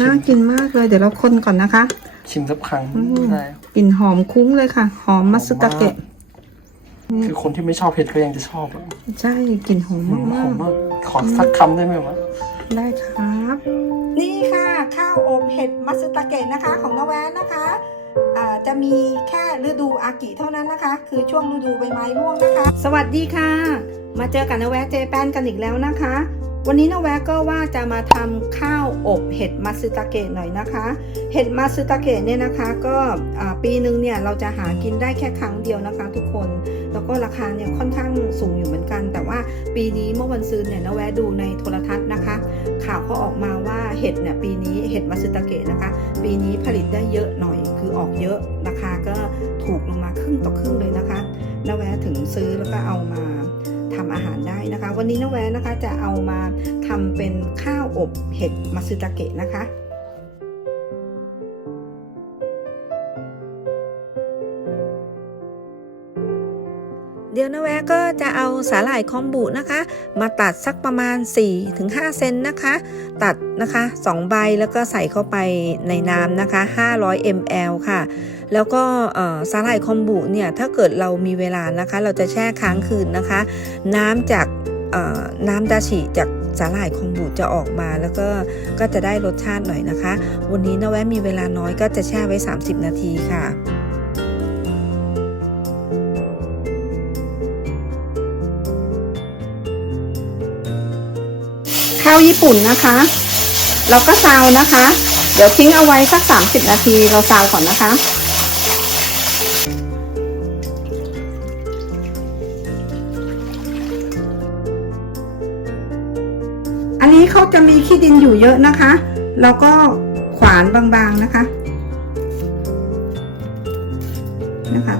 น่ากินมากเลยเดี๋ยวเราคนก่อนนะคะ ชิมสักครั้งอืมได้กลิ่นหอมคุ้งเลยค่ะ หอมมัตสึตะเกะ คือคนที่ไม่ชอบเผ็ดก็ยังจะชอบอะใช่กลิ่นหอมอืมหมาอกมมากขอสักคำได้ไหมวะๆได้ครับ นี่ค่ะข้าวอบเห็ดมัตสึตะเกะนะคะ ของนแวนนะคะอ่าจะมีแค่ฤดูอากิเท่านั้นนะคะ คือช่วงฤดูใบไม้ร่วงนะคะ สวัสดีค่ะ มาเจอกับนแวะเจแปนกันอีกแล้วนะคะ วันนี้นแวะก็ว่าจะมาทำข้าวอบเห็ดมัตสึตะเกะหน่อยนะคะ เห็ดมัตสึตะเกะเนี่ยนะคะก็ปีหนึ่งเนี่ยเราจะหากินได้แค่ครั้งเดียวนะคะทุกคน แล้วก็ราคาเนี่ยค่อนข้างสูงอยู่เหมือนกัน แต่ว่าปีนี้เมื่อวันซืนเนี่ยนแวะดูในโทรทัศน์นะคะ ข่าวเขาออกมาว่าเห็ดเนี่ยปีนี้เห็ดมัตสึตะเกะนะคะ ปีนี้ผลิตได้เยอะหน่อย คือออกเยอะราคาก็ถูกลงมาครึ่งต่อครึ่งเลยนะคะนแวะถึงซื้อแล้วก็เอามา ทำอาหารได้นะคะ วันนี้น้องแวนนะคะจะเอามาทำเป็นข้าวอบเห็ดมัตสึตะเกะนะคะ เดี๋ยวนะแวะก็จะเอาสาหร่ายคอมบุนะคะ มาตัดสักประมาณ 4-5 เซนนะคะ ตัดนะคะ 2 ใบแล้วก็ใส่เข้าไปในน้ำนะคะ 500 ml ค่ะ แล้วก็สาหร่ายคอมบุเนี่ย ถ้าเกิดเรามีเวลานะคะ เราจะแช่ค้างคืนนะคะ น้ำจากน้ำดาชิจากสาหร่ายคอมบุจะออกมาแล้วก็ก็จะได้รสชาติหน่อยนะคะ วันนี้นะแวะมีเวลาน้อยก็จะแช่ไว้ 30 นาทีค่ะาวญี่ปุ่นนะคะ เราก็ซาวนะคะ เดี๋ยวทิ้งเอาไว้สัก 30 นาทีเราซาวก่อนนะคะอันนี้เขาจะมีขี้ดินอยู่เยอะนะคะ แล้วก็ขวานบางๆนะคะ นะคะ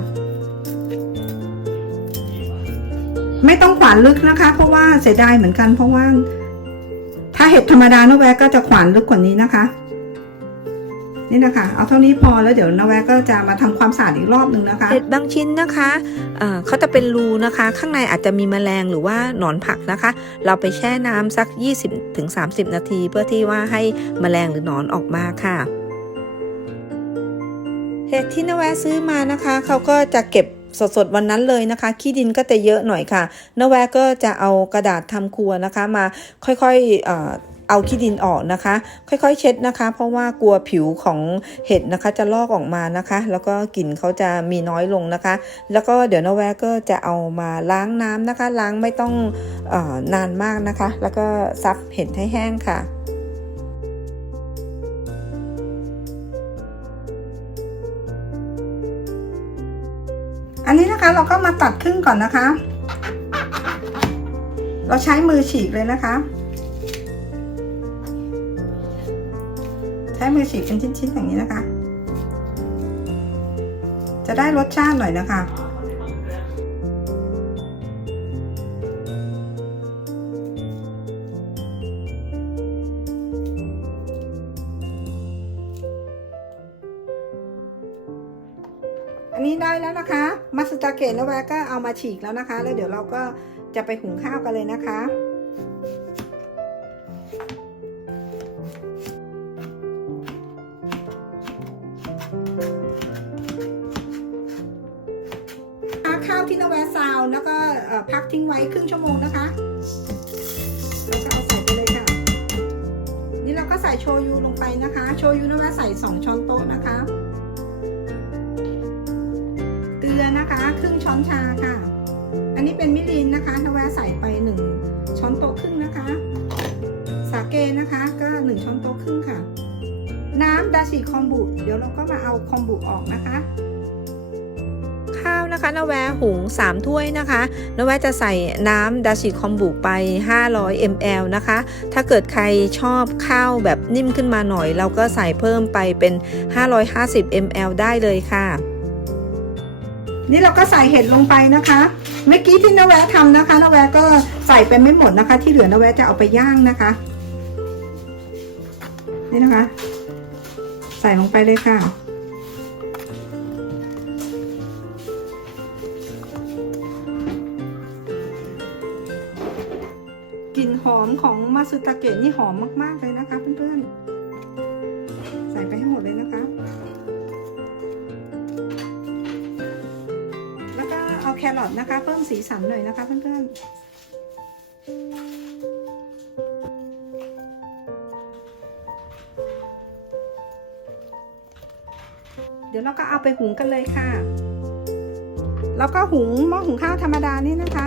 ไม่ต้องขวานลึกนะคะ เพราะว่าเสียดายเหมือนกันเพราะว่า ถ้าเห็ดธรรมดาโนแวกก็จะขวานลึกกว่านี้นะคะ นี่นะคะ เอาเท่านี้พอแล้วเดี๋ยวโนแวกก็จะมาทำความสะอาดอีกรอบนึงนะคะเห็ดบางชิ้นนะคะเอ่อเขาจะเป็นรูนะคะ ข้างในอาจจะมีแมลงหรือว่าหนอนผักนะคะ เราไปแช่น้ำสัก 20-30 นาที เพื่อที่ว่าให้แมลงหรือหนอนออกมาค่ะเห็ดที่นแวะซื้อมานะคะ เขาก็จะเก็บ สดๆวันนั้นเลยนะคะ ขี้ดินก็จะเยอะหน่อยค่ะนแวก็จะเอากระดาษทำครัวนะคะ มาค่อยๆเอาขี้ดินออกนะคะ ค่อยๆ เช็ดนะคะ เพราะว่ากลัวผิวของเห็ดนะคะ จะลอกออกมานะคะ แล้วก็กลิ่นเขาจะมีน้อยลงนะคะ แล้วก็เดี๋ยวนแวก็จะเอามาล้างน้ำนะคะ ล้างไม่ต้องอนานมากนะคะ แล้วก็ซับเห็ดให้แห้งค่ะ นนี้นะคะเราก็มาตัดครึ่งก่อนนะคะ เราใช้มือฉีกเลยนะคะ ใช้มือฉีกเป็นชิ้นๆอย่างนี้นะคะ จะได้รสชาติหน่อยนะคะ นี้ได้แล้วนะคะมาสตาเกะนะแวก็เอามาฉีกแล้วนะคะ แล้วเดี๋ยวเราก็จะไปหุงข้าวกันเลยนะคะ ข้าวที่นแวซาวแล้วก็พักทิ้งไว้ครึ่งชั่วโมงนะคะแล้วก็เอาใส่ไปเลยค่ะนี่เราก็ใส่โชยุลงไปนะคะ โชยุนแวะใส่ 2 ช้อนโต๊ะนะคะ ลือนะคะ ครึ่งช้อนชาค่ะ อันนี้เป็นมิรินนะคะนแวะใส่ไปหนึ่งช้อนโต๊ะครึ่งนะคะ สาเกนะคะก็หนึ่งช้อนโต๊ะครึ่งค่ะ น้ำดาชิคอมบุ เดี๋ยวเราก็มาเอาคอมบุออกนะคะข้าวนะคะนแวหุง 3 ถ้วยนะคะนแวจะใส่น้ำดาชิคอมบุไป 500 ml นะคะ ถ้าเกิดใครชอบข้าวแบบนิ่มขึ้นมาหน่อย เราก็ใส่เพิ่มไปเป็น 550 ml ได้เลยค่ะ นี่เราก็ใส่เห็ดลงไปนะคะ เมื่อกี้ที่นแวะทำนะคะนแวะก็ใส่ไปไม่หมดนะคะ ที่เหลือนแวะจะเอาไปย่างนะคะ นี่นะคะ ใส่ลงไปเลยค่ะกลิ่นหอมของมาสึตาเกะนี่หอมมาก ๆ เลยนะคะเพื่อนๆ ใส่ไปให้หมดเลยนะคะ แครอทนะคะ เพิ่มสีสันหน่อยนะคะเพื่อนๆ เดี๋ยวเราก็เอาไปหุงกันเลยค่ะ แล้วก็หุงหม้อหุงข้าวธรรมดานี่นะคะ